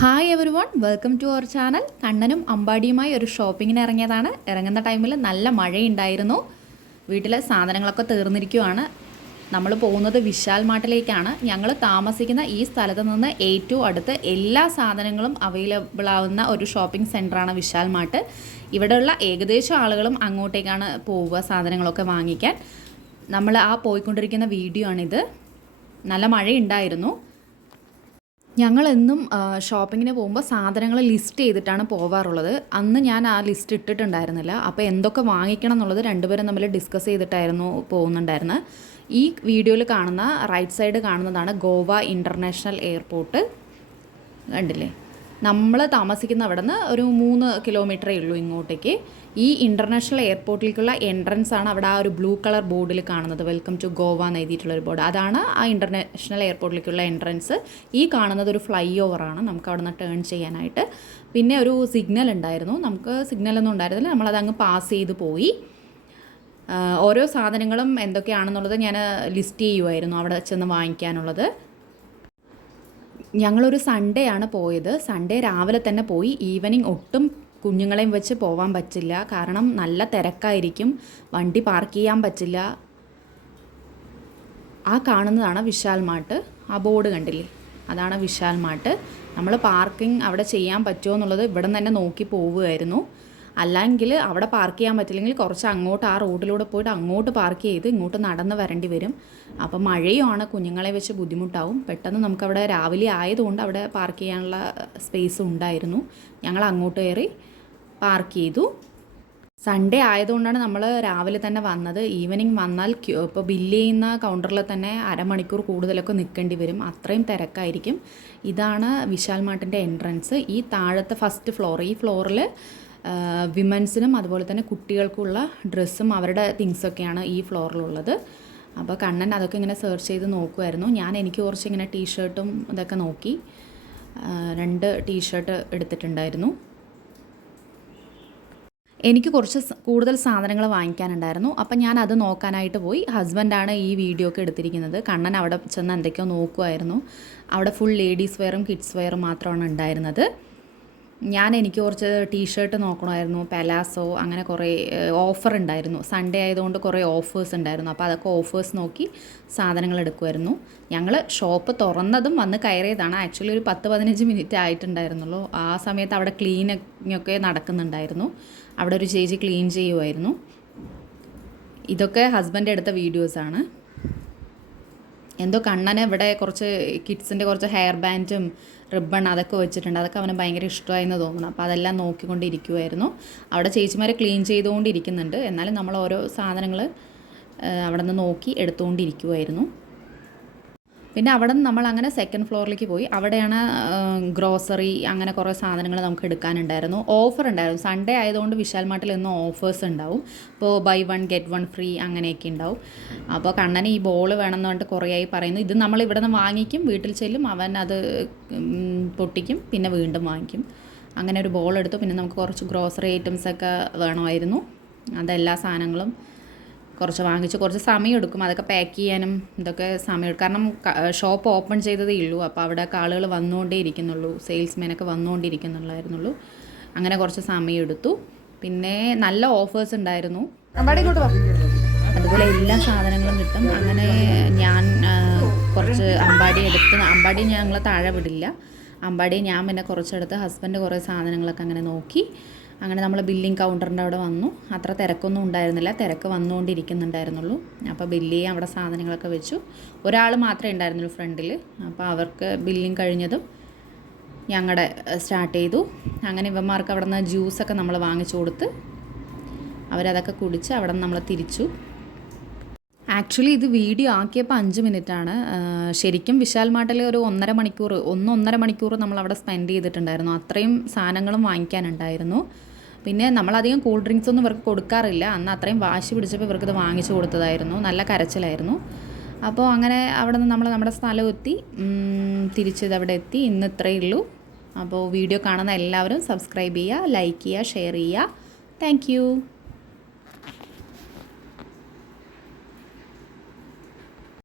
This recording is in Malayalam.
Hi everyone, welcome to our channel. കണ്ണനും അമ്പാടിയുമായി ഒരു ഷോപ്പിങ്ങിന് ഇറങ്ങിയതാണ്. ഇറങ്ങുന്ന ടൈമിൽ നല്ല മഴയുണ്ടായിരുന്നു. വീട്ടിലെ സാധനങ്ങളൊക്കെ തീർന്നിരിക്കുവാണ്. നമ്മൾ പോകുന്നത് വിശാൽ മാർട്ടിലേക്കാണ്. ഞങ്ങൾ താമസിക്കുന്ന ഈ സ്ഥലത്ത് നിന്ന് ഏറ്റവും അടുത്ത് എല്ലാ സാധനങ്ങളും അവൈലബിൾ ആവുന്ന ഒരു ഷോപ്പിംഗ് സെൻറ്ററാണ് വിശാൽ മാർട്ട്. ഇവിടെയുള്ള ഏകദേശം ആളുകളും അങ്ങോട്ടേക്കാണ് പോവുക സാധനങ്ങളൊക്കെ വാങ്ങിക്കാൻ. നമ്മൾ പോയിക്കൊണ്ടിരിക്കുന്ന വീഡിയോ ആണിത്. നല്ല മഴയുണ്ടായിരുന്നു. ഞങ്ങളെന്നും ഷോപ്പിങ്ങിന് പോകുമ്പോൾ സാധനങ്ങൾ ലിസ്റ്റ് ചെയ്തിട്ടാണ് പോവാറുള്ളത്. അന്ന് ഞാൻ ആ ലിസ്റ്റ് ഇട്ടിട്ടുണ്ടായിരുന്നില്ല. അപ്പോൾ എന്തൊക്കെ വാങ്ങിക്കണം എന്നുള്ളത് രണ്ടുപേരും തമ്മിൽ ഡിസ്കസ് ചെയ്തിട്ടായിരുന്നു പോകുന്നുണ്ടായിരുന്നത്. ഈ വീഡിയോയിൽ കാണുന്ന റൈറ്റ് സൈഡ് കാണുന്നതാണ് ഗോവ ഇൻ്റർനാഷണൽ എയർപോർട്ട്. കണ്ടില്ലേ? നമ്മൾ താമസിക്കുന്ന അവിടെ നിന്ന് ഒരു 3 കിലോമീറ്ററേ ഉള്ളൂ ഇങ്ങോട്ടേക്ക്. ഈ ഇൻ്റർനാഷണൽ എയർപോർട്ടിലേക്കുള്ള എൻട്രൻസ് ആണ് അവിടെ ആ ഒരു ബ്ലൂ കളർ ബോർഡിൽ കാണുന്നത്. വെൽക്കം ടു ഗോവ എന്ന് എഴുതിയിട്ടുള്ളൊരു ബോർഡ്. അതാണ് ആ ഇൻ്റർനാഷണൽ എയർപോർട്ടിലേക്കുള്ള എൻട്രൻസ്. ഈ കാണുന്നത് ഒരു ഫ്ലൈ ഓവറാണ് നമുക്ക് അവിടെ നിന്ന് ടേൺ ചെയ്യാനായിട്ട്. പിന്നെ ഒരു സിഗ്നൽ ഉണ്ടായിരുന്നു. നമുക്ക് സിഗ്നലൊന്നും ഉണ്ടായിരുന്നില്ല. നമ്മളതങ്ങ് പാസ് ചെയ്ത് പോയി. ഓരോ സാധനങ്ങളും എന്തൊക്കെയാണെന്നുള്ളത് ഞാൻ ലിസ്റ്റ് ചെയ്യുമായിരുന്നു അവിടെ ചെന്ന് വാങ്ങിക്കാനുള്ളത്. ഞങ്ങളൊരു സൺഡേ ആണ് പോയത്. സൺഡേ രാവിലെ തന്നെ പോയി. ഈവനിങ് ഒട്ടും കുഞ്ഞുങ്ങളെയും വെച്ച് പോകാൻ പറ്റില്ല. കാരണം നല്ല തിരക്കായിരിക്കും. വണ്ടി പാർക്ക് ചെയ്യാൻ പറ്റില്ല. ആ കാണുന്നതാണ് വിശാൽ മാർട്ട്. ആ ബോർഡ് കണ്ടില്ലേ? അതാണ് വിശാൽ മാർട്ട്. നമ്മൾ പാർക്കിംഗ് അവിടെ ചെയ്യാൻ പറ്റുമോ എന്നുള്ളത് ഇവിടെ നിന്ന് തന്നെ നോക്കി പോവുമായിരുന്നു. അല്ലെങ്കിൽ അവിടെ പാർക്ക് ചെയ്യാൻ പറ്റില്ലെങ്കിൽ കുറച്ച് അങ്ങോട്ട് ആ റോഡിലൂടെ പോയിട്ട് അങ്ങോട്ട് പാർക്ക് ചെയ്ത് ഇങ്ങോട്ട് നടന്ന് വരേണ്ടി വരും. അപ്പം മഴയുമാണ്, കുഞ്ഞുങ്ങളെ വെച്ച് ബുദ്ധിമുട്ടാവും. പെട്ടെന്ന് നമുക്കവിടെ രാവിലെ ആയതുകൊണ്ട് അവിടെ പാർക്ക് ചെയ്യാനുള്ള സ്പേസ് ഉണ്ടായിരുന്നു. ഞങ്ങൾ അങ്ങോട്ട് കയറി പാർക്ക് ചെയ്തു. സൺഡേ ആയതുകൊണ്ടാണ് നമ്മൾ രാവിലെ തന്നെ വന്നത്. ഈവനിങ് വന്നാൽ ഇപ്പോൾ ബില്ല് ചെയ്യുന്ന കൗണ്ടറിൽ തന്നെ അരമണിക്കൂർ കൂടുതലൊക്കെ നിൽക്കേണ്ടി വരും. അത്രയും തിരക്കായിരിക്കും. ഇതാണ് വിശാൽ മാർട്ടിൻ്റെ എൻട്രൻസ്. ഈ താഴത്തെ ഫസ്റ്റ് ഫ്ലോർ, ഈ ഫ്ലോറിൽ വിമൻസിനും അതുപോലെ തന്നെ കുട്ടികൾക്കുള്ള ഡ്രസ്സും അവരുടെ തിങ്സൊക്കെയാണ് ഈ ഫ്ലോറിലുള്ളത്. അപ്പോൾ കണ്ണൻ അതൊക്കെ ഇങ്ങനെ സെർച്ച് ചെയ്ത് നോക്കുമായിരുന്നു. എനിക്ക് കുറച്ച് ഇങ്ങനെ ടീഷർട്ടും ഇതൊക്കെ നോക്കി. 2 ടീഷർട്ട് എടുത്തിട്ടുണ്ടായിരുന്നു. എനിക്ക് കുറച്ച് കൂടുതൽ സാധനങ്ങൾ വാങ്ങിക്കാനുണ്ടായിരുന്നു. അപ്പം ഞാൻ അത് നോക്കാനായിട്ട് പോയി. ഹസ്ബൻഡാണ് ഈ വീഡിയോ ഒക്കെ എടുത്തിരിക്കുന്നത്. കണ്ണൻ അവിടെ ചെന്ന് എന്തൊക്കെയോ നോക്കുമായിരുന്നു. അവിടെ ഫുൾ ലേഡീസ് വെയറും കിഡ്സ് വെയറും മാത്രമാണ് ഉണ്ടായിരുന്നത്. എനിക്ക് കുറച്ച് ടീഷർട്ട് നോക്കണമായിരുന്നു. പെലാസോ അങ്ങനെ കുറേ ഓഫർ ഉണ്ടായിരുന്നു. സൺഡേ ആയതുകൊണ്ട് കുറേ ഓഫേഴ്സ് ഉണ്ടായിരുന്നു. അപ്പോൾ അതൊക്കെ ഓഫേഴ്സ് നോക്കി സാധനങ്ങൾ എടുക്കുമായിരുന്നു. ഞങ്ങൾ ഷോപ്പ് തുറന്നതും വന്ന് കയറിയതാണ്. ആക്ച്വലി ഒരു 10-15 മിനിറ്റ് ആയിട്ടുണ്ടായിരുന്നുള്ളൂ. ആ സമയത്ത് അവിടെ ക്ലീനൊക്കെ നടക്കുന്നുണ്ടായിരുന്നു. അവിടെ ഒരു ചേച്ചി ക്ലീൻ ചെയ്യുമായിരുന്നു. ഇതൊക്കെ ഹസ്ബൻഡ് എടുത്ത വീഡിയോസാണ്. എന്തോ കണ്ണന് ഇവിടെ കുറച്ച് കിഡ്സിൻ്റെ കുറച്ച് ഹെയർ ബാൻഡും റിബൺ അതൊക്കെ വെച്ചിട്ടുണ്ട്. അതൊക്കെ അവന് ഭയങ്കര ഇഷ്ടമായെന്ന് തോന്നുന്നു. അപ്പോൾ അതെല്ലാം നോക്കിക്കൊണ്ടിരിക്കുമായിരുന്നു. അവിടെ ചേച്ചിമാരെ ക്ലീൻ ചെയ്തുകൊണ്ടിരിക്കുന്നുണ്ട്. എന്നാലും നമ്മൾ ഓരോ സാധനങ്ങൾ അവിടെ നിന്ന് നോക്കി എടുത്തുകൊണ്ടിരിക്കുമായിരുന്നു. പിന്നെ അവിടെ നിന്ന് നമ്മൾ അങ്ങനെ സെക്കൻഡ് ഫ്ലോറിലേക്ക് പോയി. അവിടെയാണ് ഗ്രോസറി അങ്ങനെ കുറേ സാധനങ്ങൾ നമുക്ക് എടുക്കാനുണ്ടായിരുന്നു. ഓഫർ ഉണ്ടായിരുന്നു. സൺഡേ ആയതുകൊണ്ട് വിശാൽ മാർട്ടിൽ എന്നും ഓഫേഴ്സ് ഉണ്ടാവും. ഇപ്പോൾ ബൈ 1 ഗെറ്റ് 1 ഫ്രീ അങ്ങനെയൊക്കെ ഉണ്ടാവും. അപ്പോൾ കണ്ണന് ഈ ബോൾ വേണമെന്ന് പറഞ്ഞിട്ട് കുറേയായി പറയുന്നു. ഇത് നമ്മൾ ഇവിടെ നിന്ന് വാങ്ങിക്കും, വീട്ടിൽ ചെല്ലും, അവൻ അത് പൊട്ടിക്കും, പിന്നെ വീണ്ടും വാങ്ങിക്കും. അങ്ങനെ ഒരു ബോൾ എടുത്തു. പിന്നെ നമുക്ക് കുറച്ച് ഗ്രോസറി ഐറ്റംസൊക്കെ വേണമായിരുന്നു. അതെല്ലാ സാധനങ്ങളും കുറച്ച് വാങ്ങിച്ചു. കുറച്ച് സമയം എടുക്കും അതൊക്കെ പാക്ക് ചെയ്യാനും. ഇതൊക്കെ സമയം എടുക്കും. കാരണം ഷോപ്പ് ഓപ്പൺ ചെയ്തതേ ഉള്ളൂ. അപ്പോൾ അവിടെ ആളുകൾ വന്നുകൊണ്ടേ ഇരിക്കുന്നുള്ളൂ. സെയിൽസ്മാനൊക്കെ വന്നുകൊണ്ടിരിക്കുന്നുള്ളായിരുന്നുള്ളൂ. അങ്ങനെ കുറച്ച് സമയം എടുത്തു. പിന്നെ നല്ല ഓഫേഴ്സ് ഉണ്ടായിരുന്നു. അതുപോലെ എല്ലാ സാധനങ്ങളും കിട്ടും. അങ്ങനെ ഞാൻ കുറച്ച് അമ്പാടി ഞങ്ങൾ താഴെ വിടില്ല. അമ്പാടി ഞാൻ പിന്നെ കുറച്ചെടുത്ത് ഹസ്ബൻഡ് കുറേ സാധനങ്ങളൊക്കെ അങ്ങനെ നോക്കി. അങ്ങനെ നമ്മൾ ബില്ലിംഗ് കൗണ്ടറിൻ്റെ അവിടെ വന്നു. അത്ര തിരക്കൊന്നും ഉണ്ടായിരുന്നില്ല. തിരക്ക് വന്നുകൊണ്ടിരിക്കുന്നുണ്ടായിരുന്നുള്ളൂ. അപ്പോൾ ബില്ല് ചെയ്യാൻ അവിടെ സാധനങ്ങളൊക്കെ വെച്ചു. ഒരാൾ മാത്രമേ ഉണ്ടായിരുന്നുള്ളൂ ഫ്രണ്ടിൽ. അപ്പോൾ അവർക്ക് ബില്ലിംഗ് കഴിഞ്ഞതും ഞങ്ങളുടെ സ്റ്റാർട്ട് ചെയ്തു. അങ്ങനെ ഇവന്മാർക്ക് അവിടെ നിന്ന് ജ്യൂസൊക്കെ നമ്മൾ വാങ്ങിച്ചു കൊടുത്ത് അവരതൊക്കെ കുടിച്ച് അവിടെ നിന്ന് നമ്മൾ തിരിച്ചു. ആക്ച്വലി ഇത് വീഡിയോ ആക്കിയപ്പോൾ 5 മിനിറ്റാണ്. ശരിക്കും വിശാൽ മാർട്ടിൽ ഒരു 1.5 മണിക്കൂർ നമ്മളവിടെ സ്പെൻഡ് ചെയ്തിട്ടുണ്ടായിരുന്നു. അത്രയും സാധനങ്ങളും വാങ്ങിക്കാനുണ്ടായിരുന്നു. പിന്നെ നമ്മളധികം കൂൾ ഡ്രിങ്ക്സ് ഒന്നും ഇവർക്ക് കൊടുക്കാറില്ല. അന്ന് അത്രയും വാശി പിടിച്ചപ്പോൾ ഇവർക്കിത് വാങ്ങിച്ചു കൊടുത്തതായിരുന്നു. നല്ല കരച്ചിലായിരുന്നു. അപ്പോൾ അങ്ങനെ അവിടെ നിന്ന് നമ്മൾ നമ്മുടെ സ്ഥലം എത്തി. തിരിച്ചത് അവിടെ എത്തി. ഇന്ന് ഇത്രയേ ഉള്ളൂ. അപ്പോൾ വീഡിയോ കാണുന്ന എല്ലാവരും സബ്സ്ക്രൈബ് ചെയ്യുക, ലൈക്ക് ചെയ്യുക, ഷെയർ ചെയ്യുക. താങ്ക്